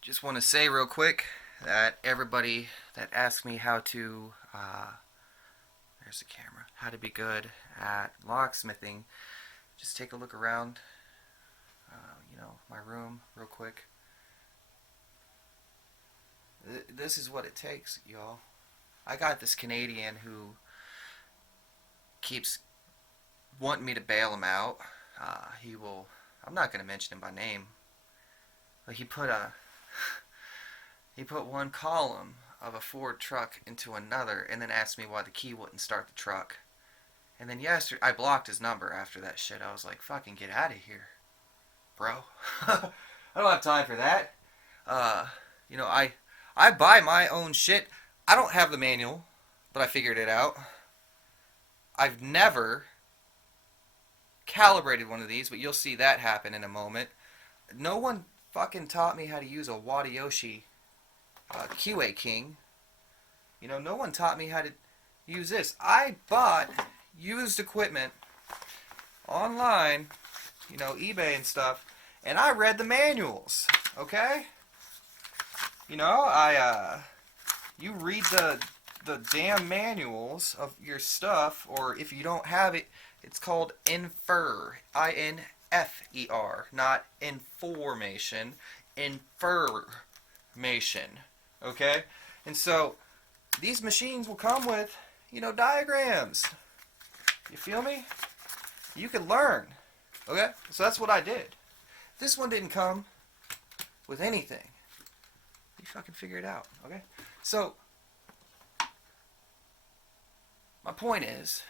Just want to say real quick that everybody that asked me how to, there's the camera, how to be good at locksmithing, just take a look around, my room real quick. This is what it takes, y'all. I got this Canadian who keeps wanting me to bail him out. I'm not going to mention him by name, but he put one column of a Ford truck into another and then asked me why the key wouldn't start the truck. And then yesterday, I blocked his number after that shit. I was like, fucking get out of here, bro. I don't have time for that. I buy my own shit. I don't have the manual, but I figured it out. I've never calibrated one of these, but you'll see that happen in a moment. No one fucking taught me how to use a Wadayoshi QA King. No one taught me how to use this. I bought used equipment online, eBay and stuff, and I read the manuals, okay? You read the damn manuals of your stuff, or if you don't have it, it's called infer, I-N-F-E-R, not information, information, okay? And so, these machines will come with, diagrams. You feel me? You can learn, okay? So that's what I did. This one didn't come with anything. You fucking figure it out, okay? So, my point is,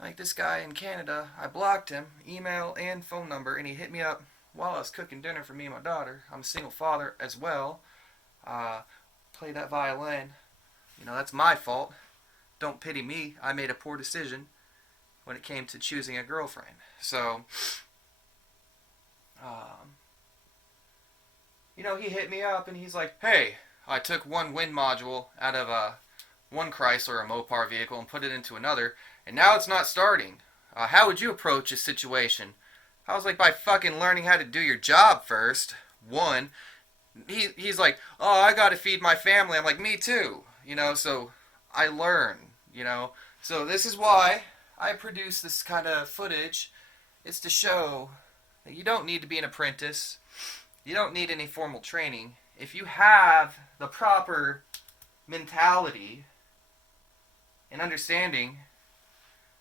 like this guy in Canada, I blocked him, email and phone number, and he hit me up while I was cooking dinner for me and my daughter. I'm a single father as well. Play that violin. That's my fault. Don't pity me. I made a poor decision when it came to choosing a girlfriend. So, he hit me up and he's like, hey, I took one wind module out of one Chrysler or Mopar vehicle and put it into another, and now it's not starting. How would you approach this situation? I was like, by fucking learning how to do your job first. One. He's like, oh, I gotta feed my family. I'm like, me too. So I learn, So this is why I produce this kind of footage. It's to show that you don't need to be an apprentice. You don't need any formal training. If you have the proper mentality and understanding,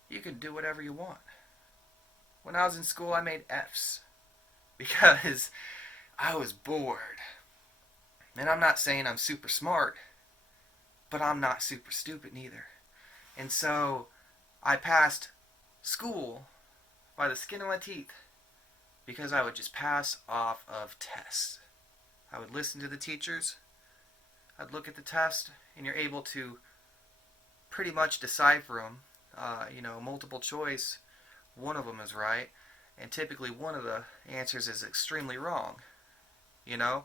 you can do whatever you want. When I was in school, I made F's because I was bored. And I'm not saying I'm super smart, but I'm not super stupid neither. And so I passed school by the skin of my teeth because I would just pass off of tests. I would listen to the teachers, I'd look at the test, and you're able to pretty much decipher them. Multiple choice, one of them is right, and typically one of the answers is extremely wrong. That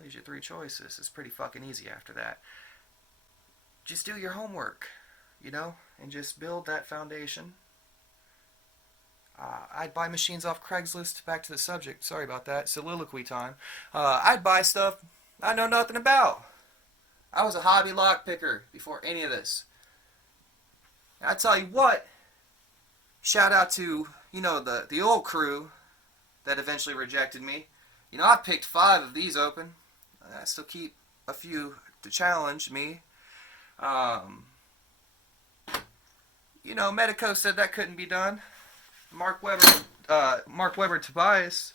leaves you three choices. It's pretty fucking easy after that. Just do your homework, and just build that foundation. I'd buy machines off Craigslist. Back to the subject. Sorry about that. Soliloquy time. I'd buy stuff I know nothing about. I was a hobby lock picker before any of this. And I tell you what, shout out to, the old crew that eventually rejected me. I picked 5 of these open. I still keep a few to challenge me. Medico said that couldn't be done. Mark Weber Tobias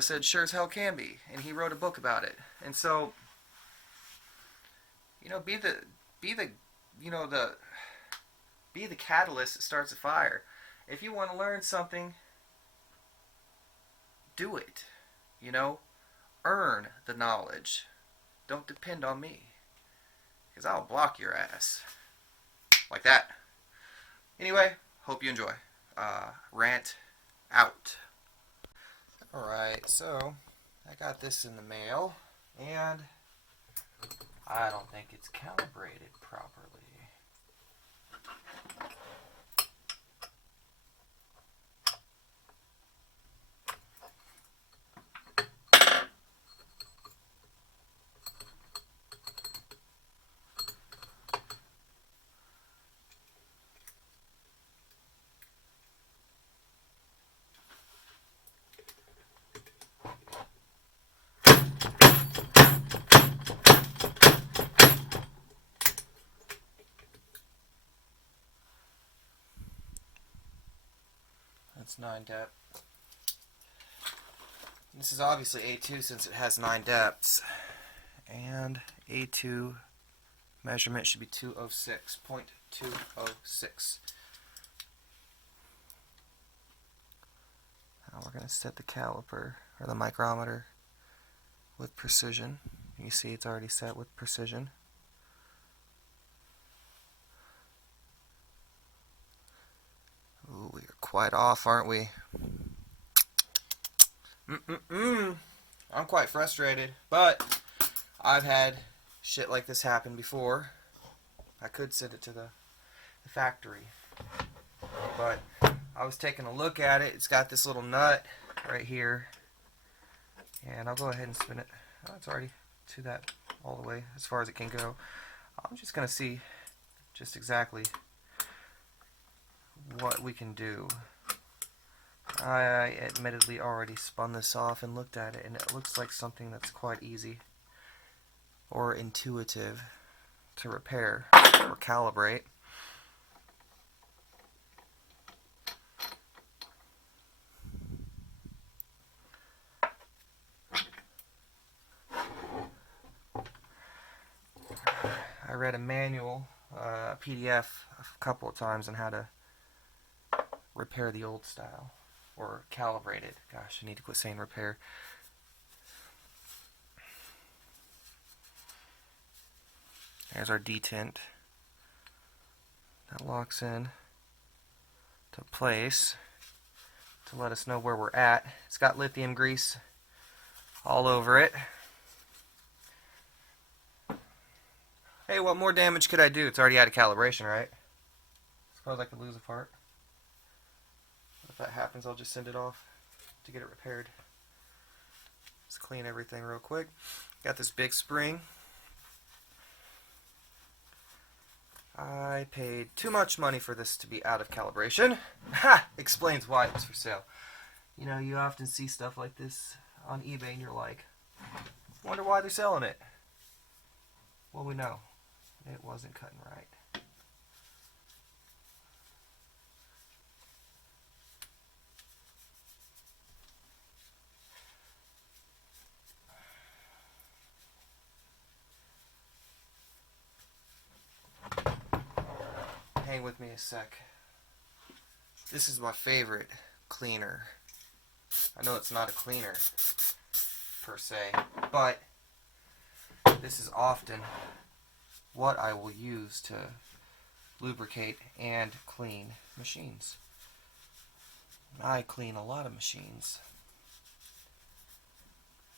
said sure as hell can be, and he wrote a book about it. And so, be the catalyst that starts a fire. If you want to learn something, do it. Earn the knowledge. Don't depend on me, because I'll block your ass like that. Anyway, hope you enjoy. Rant out. Alright, so I got this in the mail, and I don't think it's calibrated properly. That's 9 depth. This is obviously A2 since it has 9 depths. And A2 measurement should be 206, 0.206. Now we're going to set the caliper, or the micrometer, with precision. You see it's already set with precision. Ooh, we are quite off, aren't we? I'm quite frustrated, but I've had shit like this happen before. I could send it to the factory, but I was taking a look at it. It's got this little nut right here, and I'll go ahead and spin it. Oh, it's already to that all the way as far as it can go. I'm just going to see just exactly what we can do. I admittedly already spun this off and looked at it, and it looks like something that's quite easy or intuitive to repair or calibrate. I read a manual, PDF, a couple of times on how to repair the old style, or calibrate it. Gosh, I need to quit saying repair. There's our detent. That locks in to place to let us know where we're at. It's got lithium grease all over it. Hey, what more damage could I do? It's already out of calibration, right? Suppose I could lose a part. If that happens, I'll just send it off to get it repaired. Let's clean everything real quick. Got this big spring. I paid too much money for this to be out of calibration. Ha! Explains why it was for sale. You know, you often see stuff like this on eBay and you're like, wonder why they're selling it. Well, we know. It wasn't cutting right. Hang with me a sec. This is my favorite cleaner. I know it's not a cleaner per se, but this is often what I will use to lubricate and clean machines. I clean a lot of machines.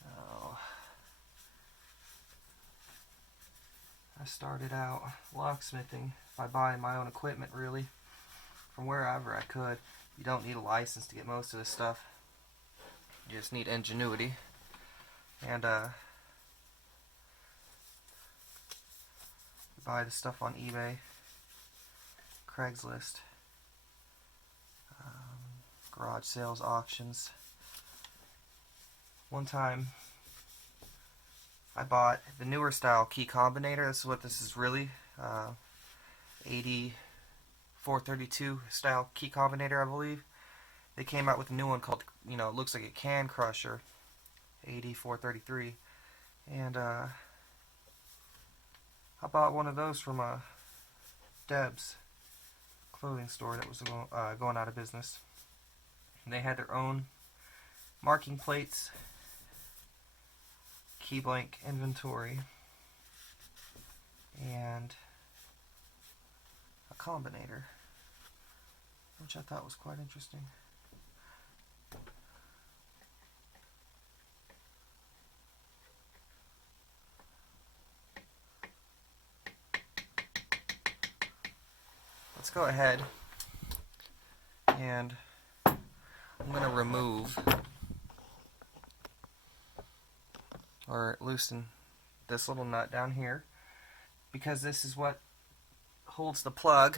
Oh, I started out locksmithing by buying my own equipment, really, from wherever I could. You don't need a license to get most of this stuff. You just need ingenuity. And buy the stuff on eBay, Craigslist, garage sales, auctions. One time I bought the newer style KEY-COMBINATor. This is what this is really. 8432 style KEY-COMBINATor, I believe. They came out with a new one called, it looks like a can crusher, 8433. And I bought one of those from Deb's clothing store that was going out of business. And they had their own marking plates, key blank inventory, and a combinator, which I thought was quite interesting. Let's go ahead and I'm going to remove or loosen this little nut down here, because this is what holds the plug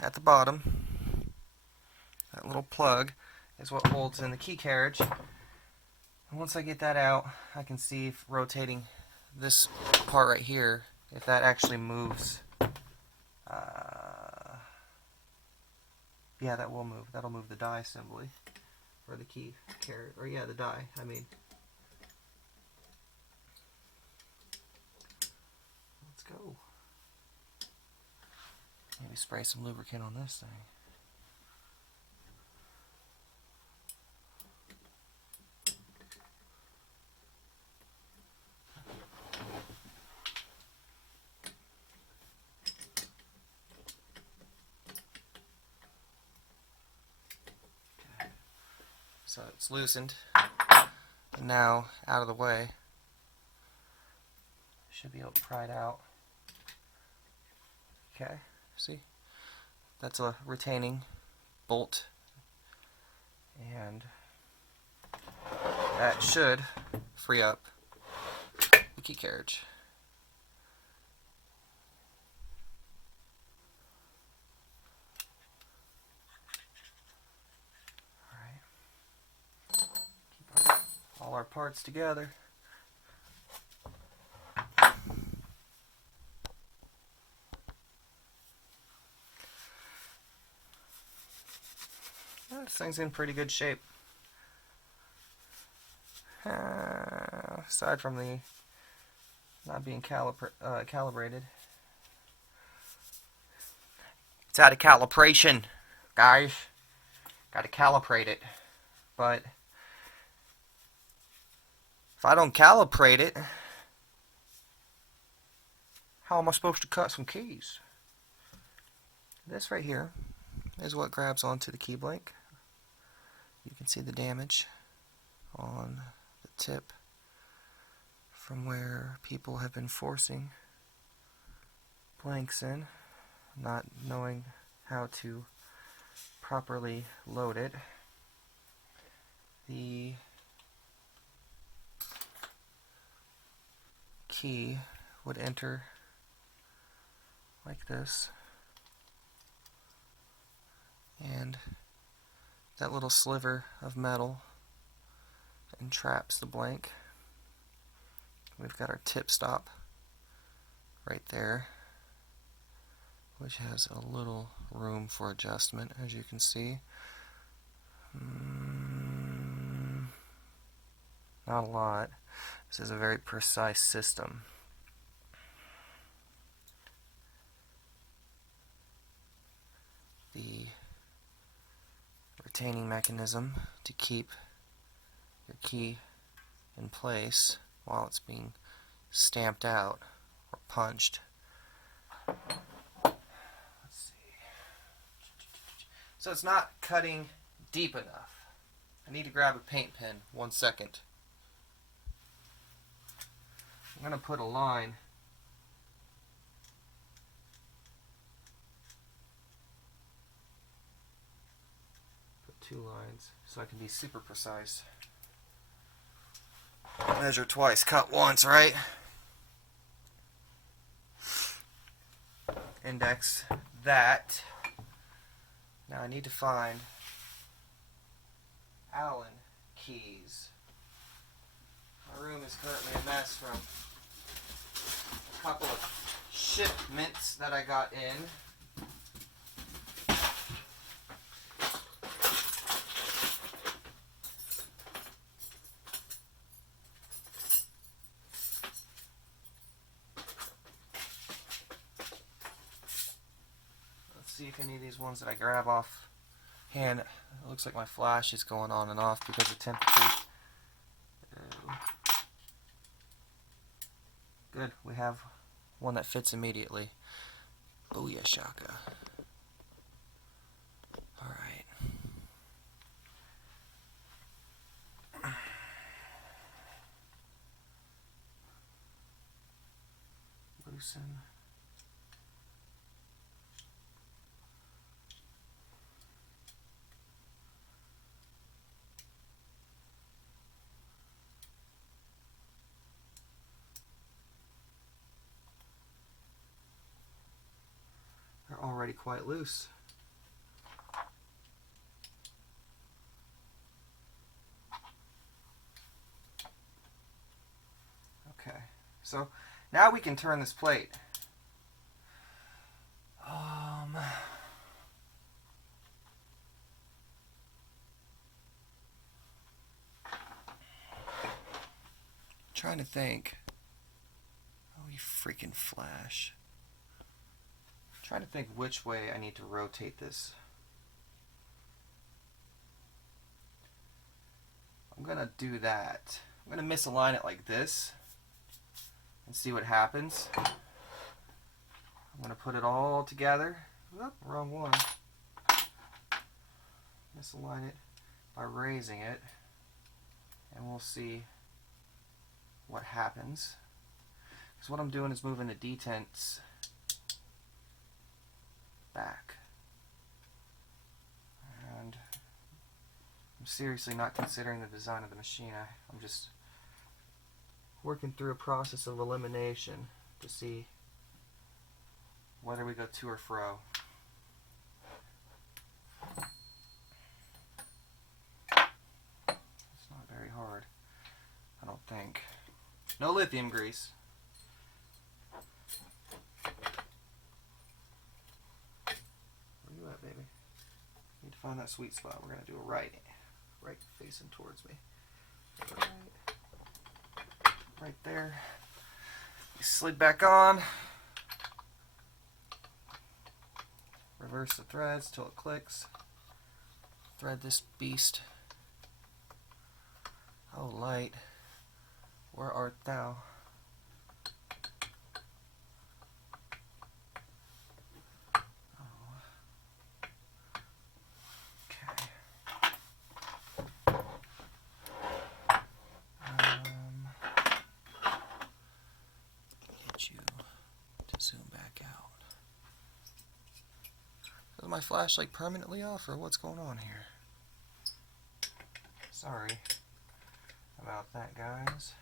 at the bottom. That little plug is what holds in the key carriage. And once I get that out, I can see if rotating this part right here, if that actually moves Yeah, that will move. That'll move the die assembly. Or the key carrier. Or yeah, the die, I mean. Let's go. Maybe spray some lubricant on this thing. So it's loosened. And now, out of the way. Should be able to pry it out. Okay, see? That's a retaining bolt. And that should free up the key carriage. Alright. Keep all our parts together. This thing's in pretty good shape. Aside from the not being calibrated. It's out of calibration, guys. Got to calibrate it. But if I don't calibrate it, how am I supposed to cut some keys? This right here is what grabs onto the key blank. You can see the damage on the tip from where people have been forcing blanks in, not knowing how to properly load it. The key would enter like this, and that little sliver of metal entraps the blank. We've got our tip stop right there, which has a little room for adjustment, as you can see. Not a lot. This is a very precise system. The retaining mechanism to keep your key in place while it's being stamped out or punched. Let's see. So it's not cutting deep enough. I need to grab a paint pen. 1 second. I'm going to put a line two lines so I can be super precise. Measure twice, cut once, right? Index that. Now I need to find Allen keys. My room is currently a mess from a couple of shipments that I got in. See if any of these ones that I grab off hand, it looks like my flash is going on and off because of temperature. Good, we have one that fits immediately. Booyah shaka. Alright. Loosen. They're already quite loose. Okay, so now we can turn this plate. trying to think. Oh, you freaking flash. I'm trying to think which way I need to rotate this. I'm going to do that. I'm going to misalign it like this and see what happens. I'm going to put it all together. Oop, wrong one. Misalign it by raising it, and we'll see what happens. Because what I'm doing is moving the detents back. And I'm seriously not considering the design of the machine. I'm just working through a process of elimination to see whether we go to or fro. It's not very hard, I don't think. No lithium grease. Where you at, baby? Need to find that sweet spot. We're going to do a right facing towards me. Right there. You slid back on. Reverse the threads till it clicks. Thread this beast. Oh, light, where art thou? Get you to zoom back out. Is my flashlight permanently off, or what's going on here? Sorry about that, guys.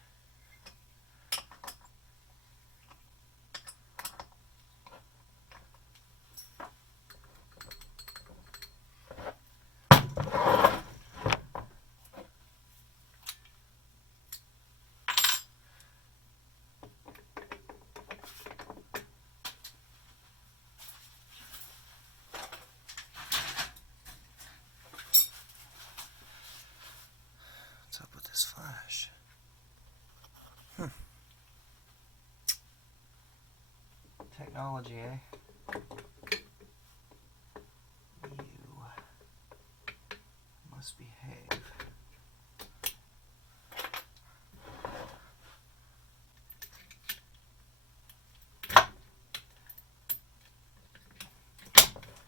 What's up with this flash? Technology, eh? You must behave.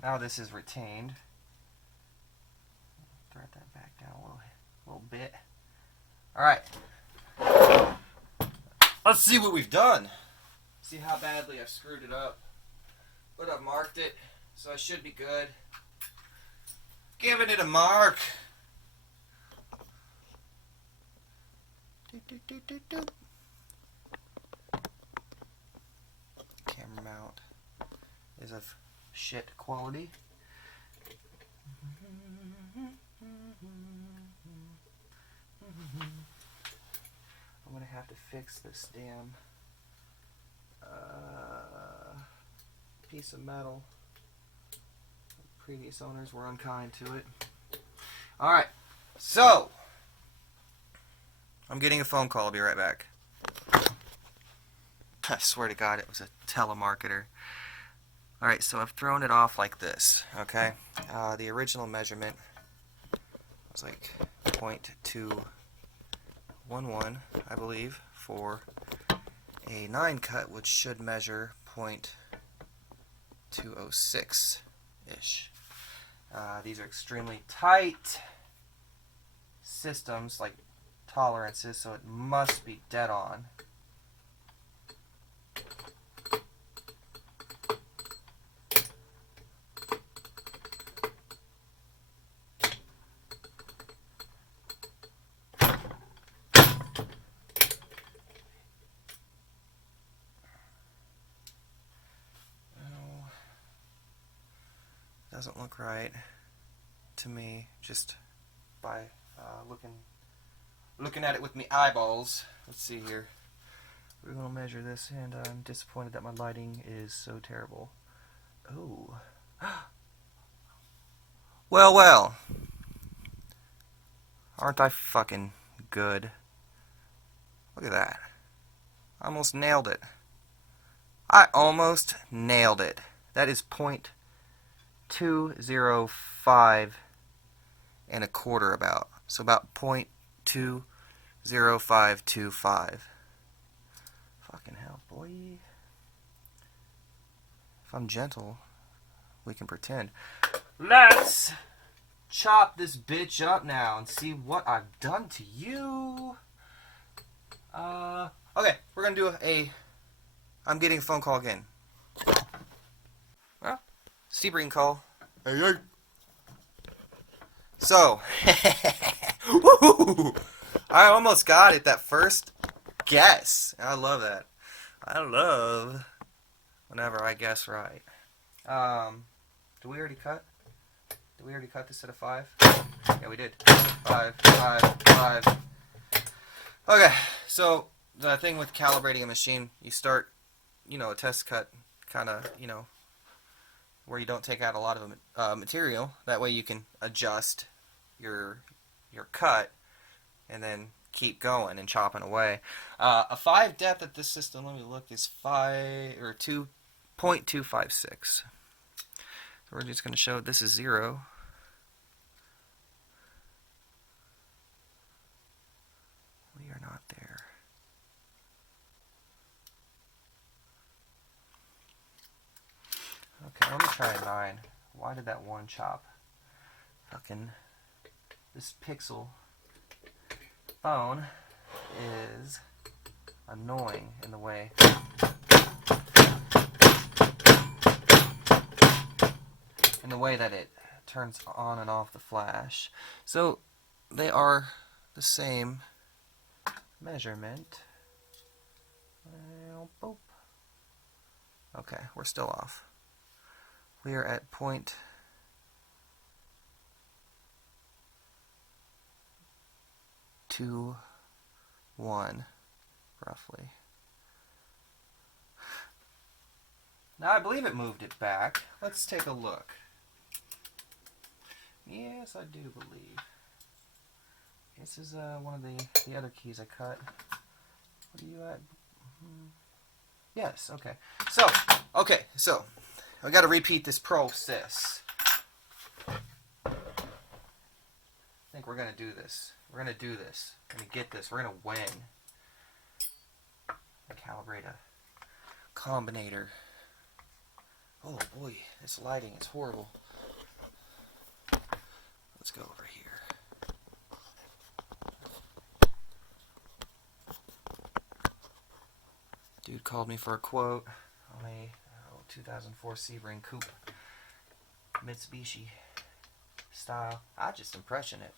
Now this is retained. Thread that back down a little bit. Alright. Let's see what we've done. See how badly I've screwed it up. But I've marked it, so I should be good. Giving it a mark. Camera mount is of shit quality. I'm gonna have to fix this damn piece of metal. The previous owners were unkind to it. Alright, so I'm getting a phone call. I'll be right back. I swear to God, it was a telemarketer. Alright, so I've thrown it off like this, okay? The original measurement was like 0.211, I believe, for a 9 cut, which should measure 0.206-ish. These are extremely tight systems, like tolerances, so it must be dead on. Doesn't look right to me, just by looking at it with me eyeballs. Let's see here. We're gonna measure this, and I'm disappointed that my lighting is so terrible. Oh, well, aren't I fucking good? Look at that. Almost nailed it. I almost nailed it. That is 0.205 and a quarter about. So about 0.20525. Fucking hell, boy. If I'm gentle, we can pretend. Let's chop this bitch up now and see what I've done to you. Okay, we're gonna do I'm getting a phone call again. Well, Sebring call. Hey, hey. So, woo! I almost got it that first guess. I love that. I love whenever I guess right. Do we already cut? Did we already cut this at a 5? Yeah, we did. 5, 5, 5. Okay, so the thing with calibrating a machine, you start, a test cut, kind of, where you don't take out a lot of material. That way you can adjust your cut and then keep going and chopping away. A 5 depth at this system, let me look, is 2.256. So we're just going to show this is 0. We are not there. Okay, let me try a 9. Why did that 1 chop? Fucking this Pixel phone is annoying in the way. In the way that it turns on and off the flash. So they are the same measurement. Okay, we're still off. We are at 0.21 roughly. Now I believe it moved it back. Let's take a look. Yes, I do believe. This is one of the other keys I cut. What are you at? Yes, okay. So I got to repeat this process. I think we're going to do this. We're going to do this. We're going to get this. We're going to win. Calibrate a combinator. Oh boy, this lighting is horrible. Let's go over here. Dude called me for a quote on a 2004 Sebring Coupe Mitsubishi style. I just impression it.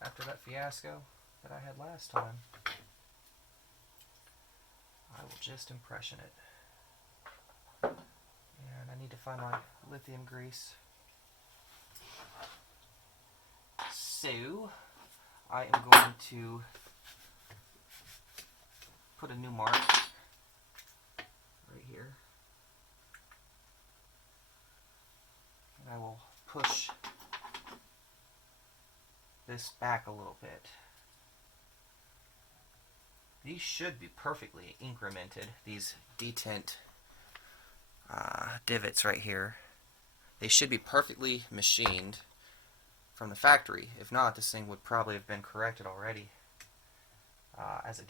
After that fiasco that I had last time, I will just impression it. And I need to find my lithium grease. So, I am going to put a new mark right here. And I will push this back a little bit. These should be perfectly incremented, these detent divots right here. They should be perfectly machined from the factory. If not, this thing would probably have been corrected already as a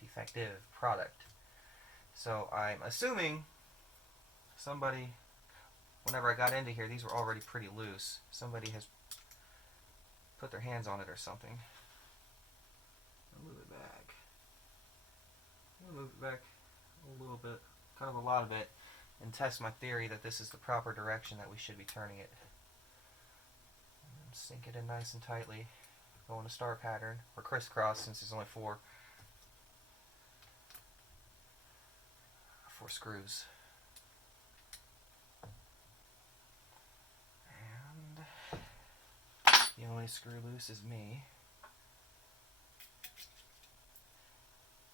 defective product. So I'm assuming somebody, whenever I got into here, these were already pretty loose. Somebody has put their hands on it or something. I'll move it back. I'll move it back a little bit, kind of a lot of it, and test my theory that this is the proper direction that we should be turning it. And sink it in nice and tightly. Go in a star pattern, or crisscross since there's only four screws. And the only screw loose is me.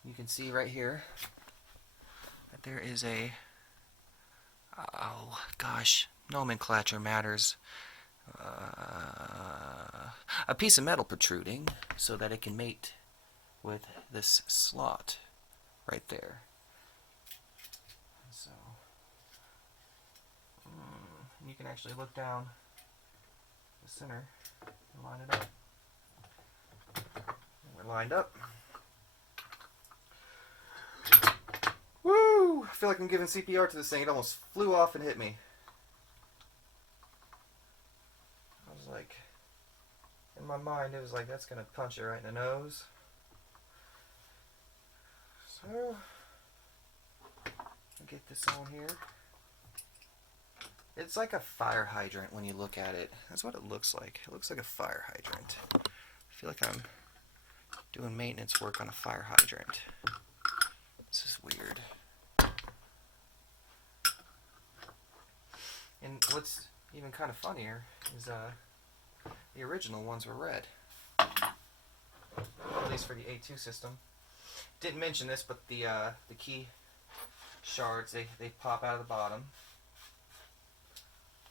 You can see right here that there is a, oh gosh, nomenclature matters, a piece of metal protruding so that it can mate with this slot right there. So you can actually look down the center and line it up. And we're lined up. Woo! I feel like I'm giving CPR to this thing. It almost flew off and hit me. I was like, in my mind, it was like, that's going to punch it right in the nose. So, I'll get this on here. It's like a fire hydrant when you look at it. That's what it looks like. It looks like a fire hydrant. I feel like I'm doing maintenance work on a fire hydrant. This is weird. And what's even kind of funnier is the original ones were red. At least for the A2 system. Didn't mention this, but the key shards, they pop out of the bottom.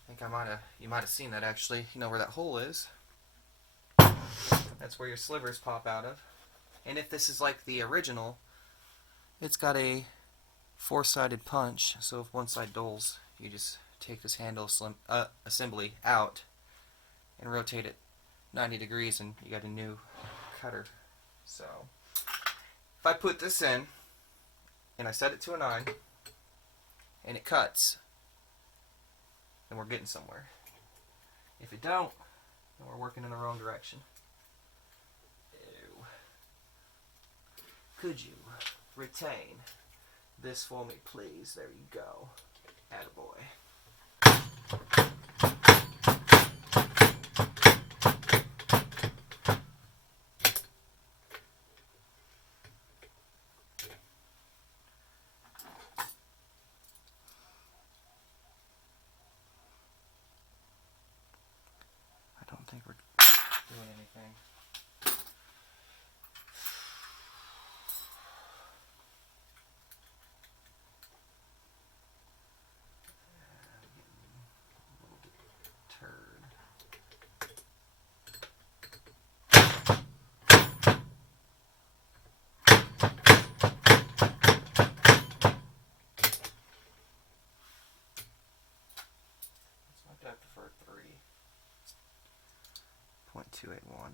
I think you might have seen that actually. You know where that hole is? That's where your slivers pop out of. And if this is like the original, it's got a four-sided punch. So if one side dulls, you just take this handle assembly out and rotate it 90 degrees and you got a new cutter. So if I put this in and I set it to a 9 and it cuts, then we're getting somewhere. If it don't, then we're working in the wrong direction. Ew. Could you retain this for me, please? There you go. Attaboy. I don't think we're doing anything. I prefer 3.281.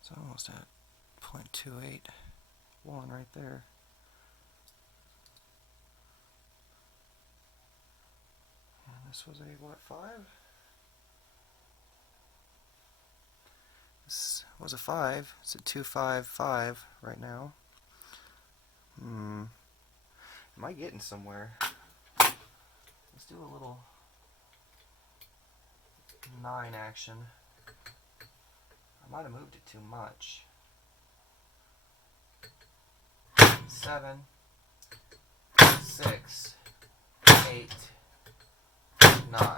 It's almost at 0.281 right there. And this was a what, 5? This was a 5. It's a 255 right now. Am I getting somewhere? Let's do a little 9 action. I might have moved it too much. 7, 6, 8, 9.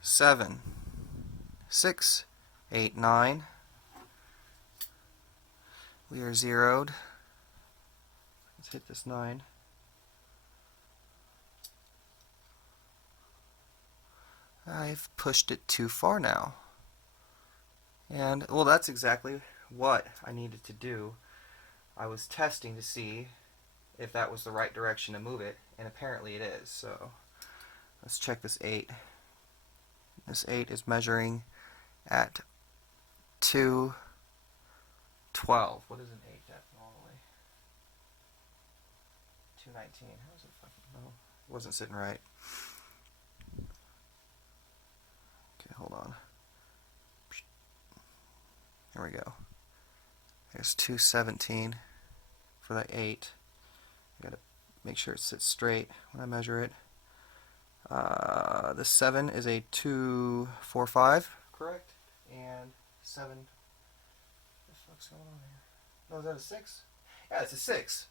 7, 6, 8, 9. We are zeroed. Let's hit this 9. I've pushed it too far now. And, well, that's exactly what I needed to do. I was testing to see if that was the right direction to move it, and apparently it is. So, let's check this 8. This 8 is measuring at 212. What is an 8 at normally? 219. How is it fucking? No, it wasn't sitting right. Okay, hold on. Here we go. There's 217 for that 8. I gotta make sure it sits straight when I measure it. The 7 is a 245, correct? And 7. What the fuck's going on here? No, is that a 6? Yeah, it's a 6.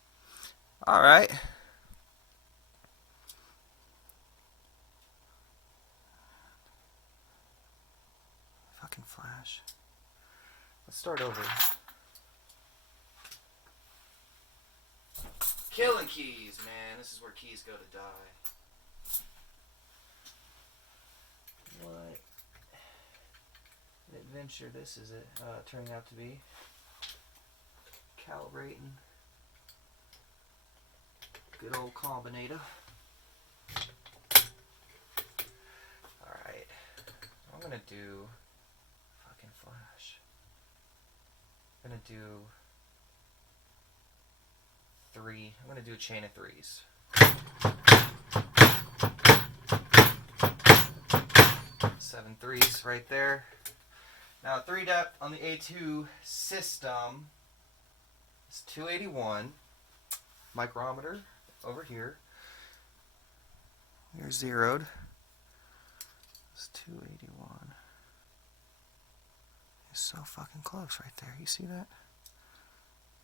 Alright. Fucking flash. Let's start over. Killing keys, man. This is where keys go to die. adventure this is turning out to be. Calibrating. Good old combinator. Alright. I'm gonna do fucking flash. I'm gonna do 3. I'm gonna do a chain of 3s. 7 3s right there. Now 3 depth on the A2 system is 281. Micrometer over here. You're zeroed. It's 281. It's so fucking close right there. You see that?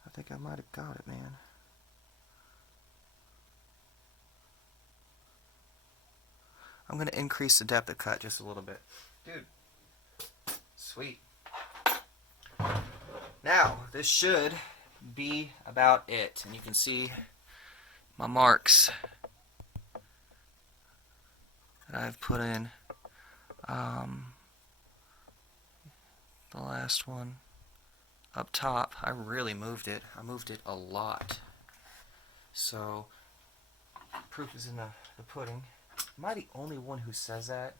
I think I might have got it, man. I'm going to increase the depth of cut just a little bit. Dude. Sweet. Now, this should be about it. And you can see my marks that I've put in. The last one up top, I really moved it. I moved it a lot. So, proof is in the pudding. Am I the only one who says that,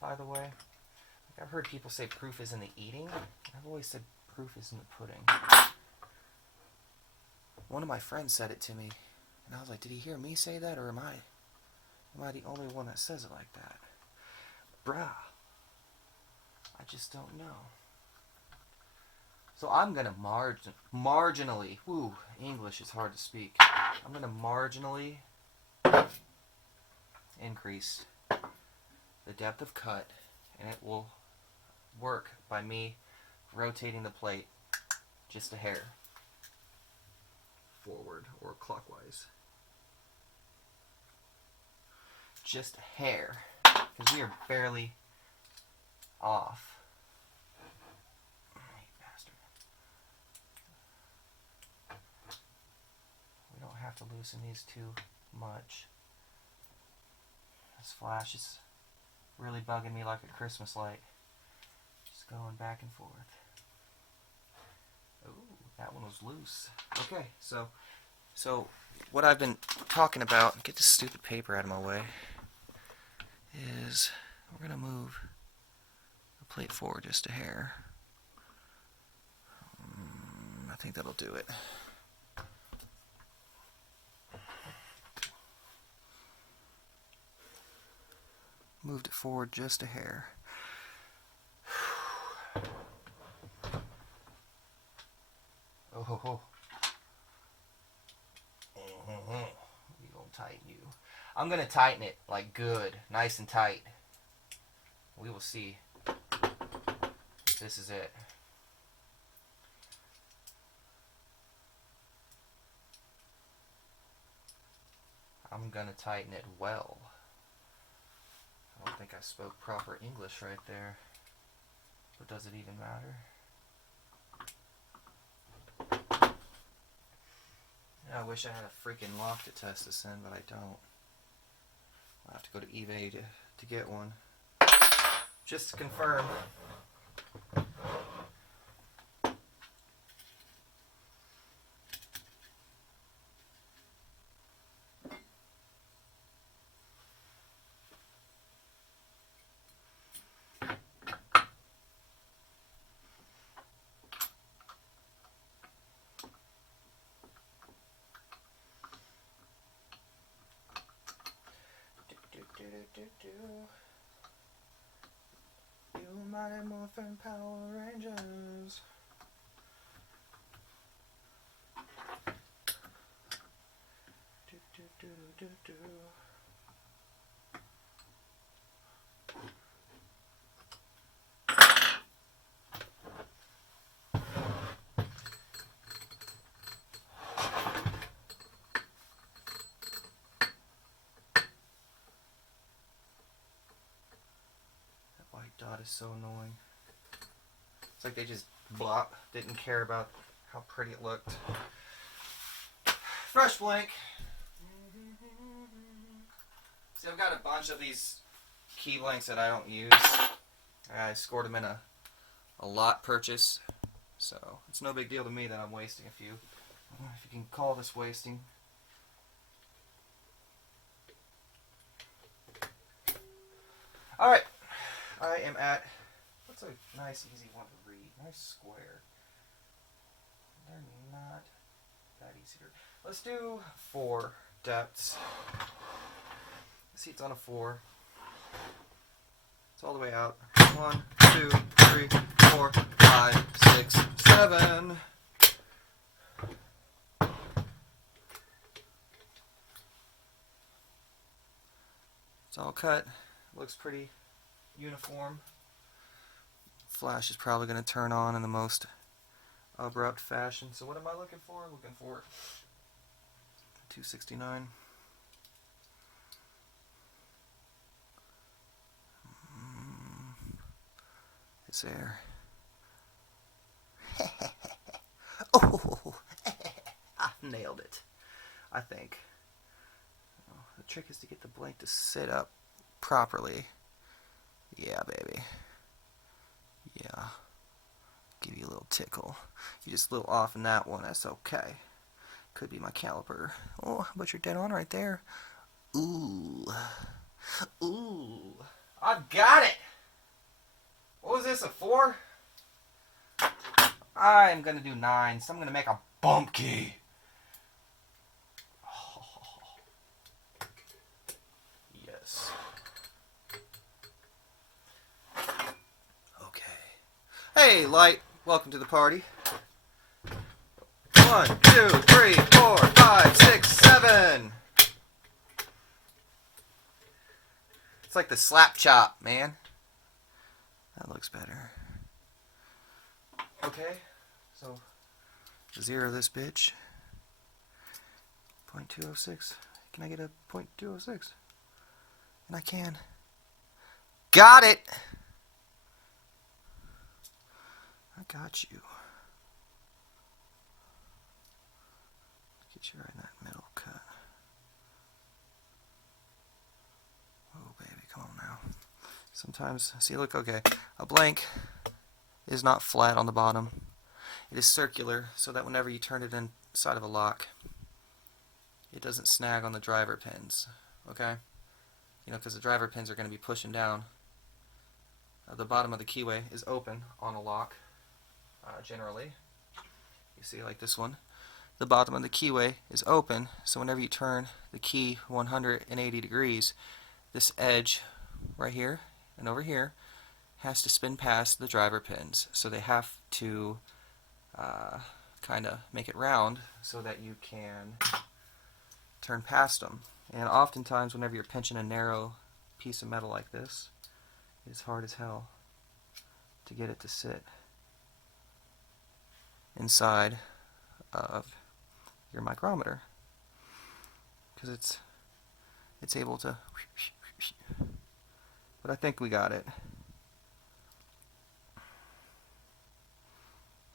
by the way? Like, I've heard people say proof is in the eating. I've always said proof is in the pudding. One of my friends said it to me, and I was like, did he hear me say that, or am I the only one that says it like that? Bruh. I just don't know. So I'm going to marginally, woo, English is hard to speak. I'm going to marginally increase the depth of cut, and it will work by me rotating the plate just a hair forward or clockwise. Just a hair, because we are barely off. We don't have to loosen these too much. This flash is really bugging me like a Christmas light. Just going back and forth. Ooh, that one was loose. Okay, so what I've been talking about, get this stupid paper out of my way, is we're going to move the plate forward just a hair. I think that'll do it. Moved it forward just a hair. Oh ho ho. We gonna tighten you. I'm gonna tighten it like good, nice and tight. We will see if this is it. I'm gonna tighten it well. I don't think I spoke proper English right there. But does it even matter? I wish I had a freaking lock to test this in, but I don't. I'll have to go to eBay to get one. Just to confirm. You mighty morphin Power Rangers. Dot is so annoying. It's like they just didn't care about how pretty it looked. Fresh blank. See, I've got a bunch of these key blanks that I don't use. I scored them in a a lot purchase, so it's no big deal to me that I'm wasting a few. I don't know if you can call this wasting. Alright, I am at, what's a nice easy one to read? Nice square. They're not that easy to read. Let's do 4 depths. See, it's on a 4. It's all the way out. 1, 2, 3, 4, 5, 6, 7. It's all cut. Looks pretty uniform. Flash is probably going to turn on in the most abrupt fashion. So what am I looking for? Looking for 269. It's there. Oh, I nailed it. I think. The trick is to get the blank to sit up properly. Yeah, baby. Yeah. Give you a little tickle. You're just a little off in that one. That's okay. Could be my caliper. Oh, but you're dead on right there. Ooh. Ooh. I got it! What was this, a 4? I'm going to do 9, so I'm going to make a bump key. Oh. Yes. Okay. Hey, light. Welcome to the party. 1, 2, 3, 4, 5, 6, 7. It's like the slap chop, man. That looks better. Okay, so 0 this bitch. 0.206. Can I get a 0.206? And I can. Got it! I got you. Get you right in that middle cut. Oh, baby, come on now. Sometimes, see, look, okay. A blank is not flat on the bottom. It is circular, so that whenever you turn it inside of a lock, it doesn't snag on the driver pins, okay? You know, because the driver pins are going to be pushing down. The bottom of the keyway is open on a lock, generally. You see, like this one. The bottom of the keyway is open, so whenever you turn the key 180 degrees, this edge right here and over here has to spin past the driver pins. So they have to kind of make it round so that you can turn past them. And oftentimes whenever you're pinching a narrow piece of metal like this, it's hard as hell to get it to sit inside of your micrometer, because it's able to, but I think we got it.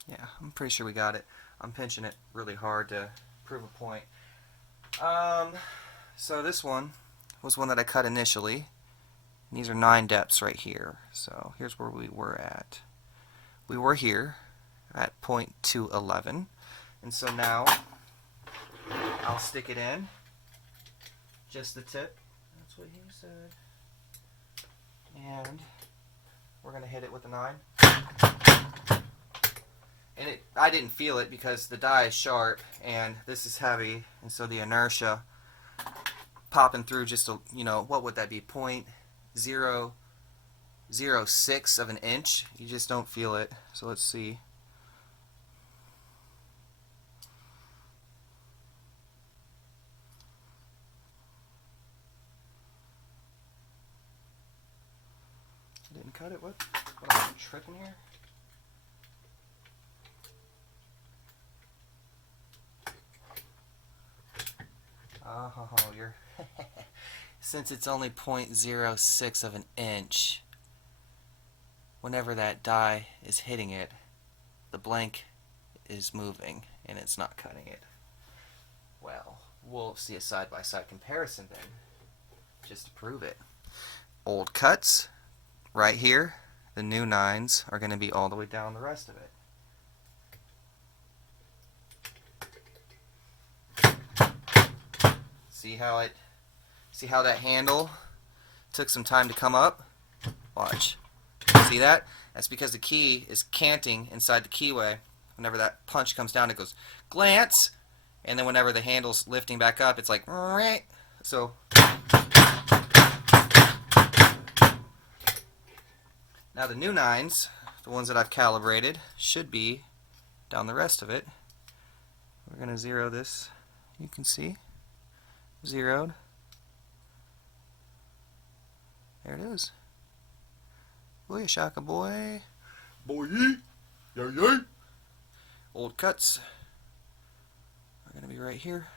Yeah, I'm pretty sure we got it. I'm pinching it really hard to prove a point. So this one was one that I cut initially. These are 9 depths right here. So here's where we were at. We were here at 0.211, and so now I'll stick it in, just the tip. That's what he said. And we're going to hit it with a 9. And I didn't feel it because the die is sharp and this is heavy, and so the inertia popping through just a, you know, what would that be, 0.006 of an inch? You just don't feel it. So let's see. I didn't cut it. What am I tripping here? Oh, you're since it's only 0.06 of an inch, whenever that die is hitting it, the blank is moving and it's not cutting it. Well, we'll see a side-by-side comparison then, just to prove it. Old cuts right here the new 9s are going to be all the way down the rest of it. See how that handle took some time to come up? Watch. See that? That's because the key is canting inside the keyway. Whenever that punch comes down, it goes glance, and then whenever the handle's lifting back up, it's like so. Now the new 9s, the ones that I've calibrated, should be down the rest of it. We're going to zero this. You can see. Zeroed. There it is. Booyah shaka boy. Boy, yay, yay. Old cuts are going to be right here.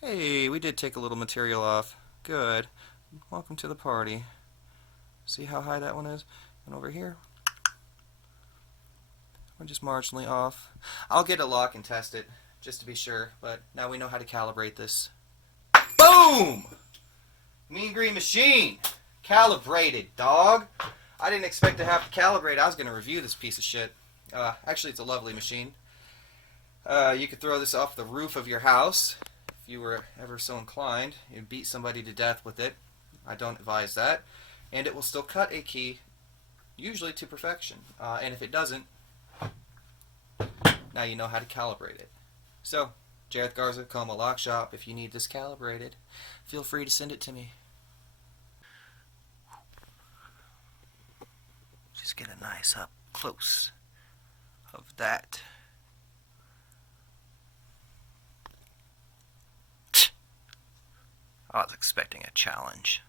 Hey, we did take a little material off. Good. Welcome to the party. See how high that one is? And over here, we're just marginally off. I'll get a lock and test it just to be sure, but now we know how to calibrate this. Boom! Mean Green Machine. Calibrated, dog. I didn't expect to have to calibrate. I was going to review this piece of shit. Actually, it's a lovely machine. You could throw this off the roof of your house if you were ever so inclined. You'd beat somebody to death with it. I don't advise that. And it will still cut a key, usually to perfection. And if it doesn't, now you know how to calibrate it. So, Jareth Garza, Como Lock Shop. If you need this calibrated, feel free to send it to me. Just get a nice up close of that. I was expecting a challenge.